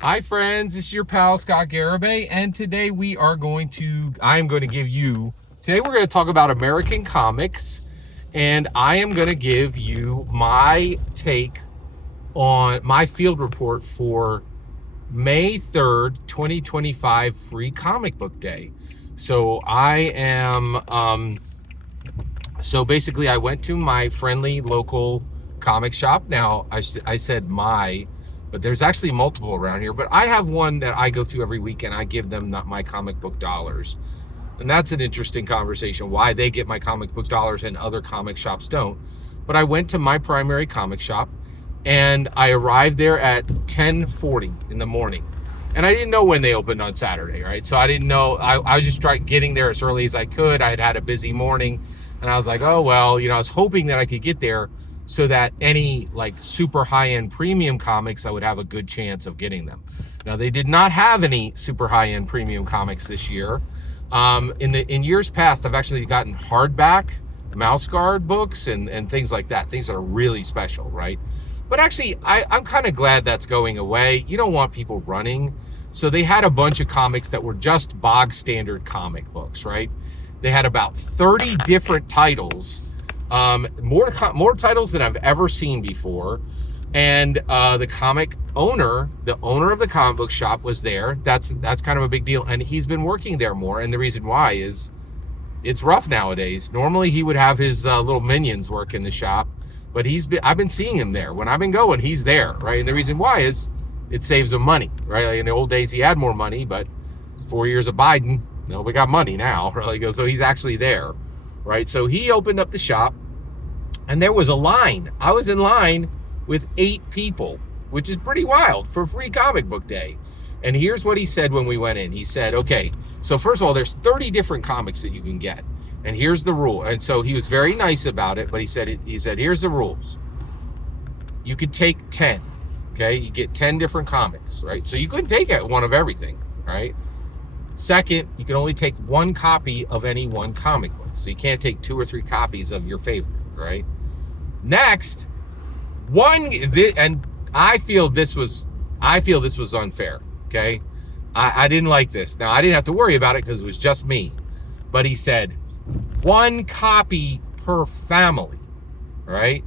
Hi friends, this is your pal Scott Garibay, and today we're going to talk about American comics, and I am going to give you my take on my field report for May 3rd, 2025 Free Comic Book Day. So basically I went to my friendly local comic shop. Now I said but there's actually multiple around here, but I have one that I go to every week and I give them my comic book dollars. And that's an interesting conversation, why they get my comic book dollars and other comic shops don't. But I went to my primary comic shop and I arrived there at 10:40 in the morning. And I didn't know when they opened on Saturday, right? So I didn't know, I was just getting there as early as I could. I had a busy morning and I was like, oh, well, I was hoping that I could get there so that any like super high-end premium comics, I would have a good chance of getting them. Now, they did not have any super high-end premium comics this year. In years past, I've actually gotten hardback mouse guard books and things like that, things that are really special, right? But actually, I'm kind of glad that's going away. You don't want people running. So they had a bunch of comics that were just bog standard comic books, right? They had about 30 different titles, more titles than I've ever seen before. And the owner of the comic book shop was there. That's kind of a big deal. And he's been working there more. And the reason why is it's rough nowadays. Normally he would have his little minions work in the shop, but I've been seeing him there. When I've been going, he's there, right? And the reason why is it saves him money, right? Like in the old days, he had more money, but 4 years of Biden, we got money now, right? So he's actually there, right? So he opened up the shop and there was a line. I was in line with 8 people, which is pretty wild for Free Comic Book Day. And here's what he said when we went in. He said, okay, so first of all, there's 30 different comics that you can get. And here's the rule. And so he was very nice about it, but he said, here's the rules. You could take 10, okay? You get 10 different comics, right? So you couldn't take one of everything, right? Second, you can only take 1 copy of any one comic book. So you can't take 2 or 3 copies of your favorite, right? Next, and I feel this was unfair, okay? I didn't like this. Now, I didn't have to worry about it because it was just me. But he said, 1 copy per family, right?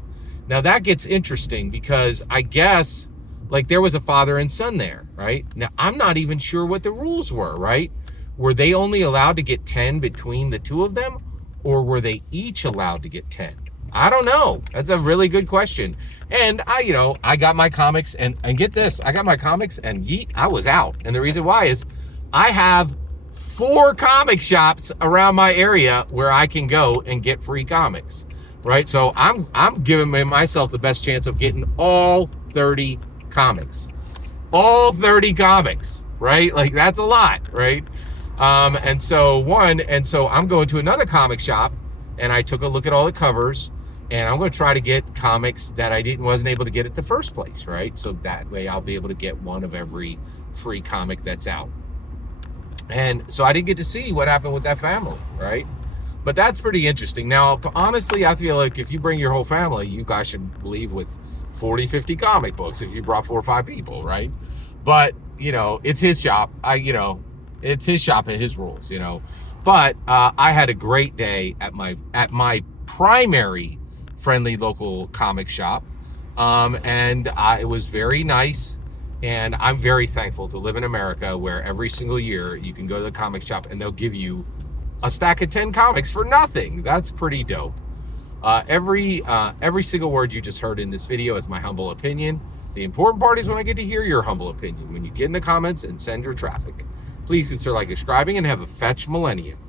Now, that gets interesting because I guess, like, there was a father and son there, right? Now, I'm not even sure what the rules were, right? Were they only allowed to get 10 between the 2 of them? Or were they each allowed to get 10? I don't know. That's a really good question. And I got my comics and get this, I got my comics and I was out. And the reason why is I have 4 comic shops around my area where I can go and get free comics, right? So I'm giving myself the best chance of getting all 30 comics, right? Like, that's a lot, right? And so I'm going to another comic shop and I took a look at all the covers and I'm going to try to get comics that I wasn't able to get at the first place, right? So that way I'll be able to get one of every free comic that's out. And so I didn't get to see what happened with that family, right? But that's pretty interesting. Now, honestly, I feel like if you bring your whole family, you guys should leave with 40, 50 comic books if you brought 4 or 5 people, right? But, it's his shop. It's his shop and his rules, But I had a great day at my primary friendly local comic shop. It was very nice. And I'm very thankful to live in America where every single year you can go to the comic shop and they'll give you a stack of 10 comics for nothing. That's pretty dope. Every single word you just heard in this video is my humble opinion. The important part is when I get to hear your humble opinion, when you get in the comments and send your traffic. Please consider subscribing and have a fetch millennium.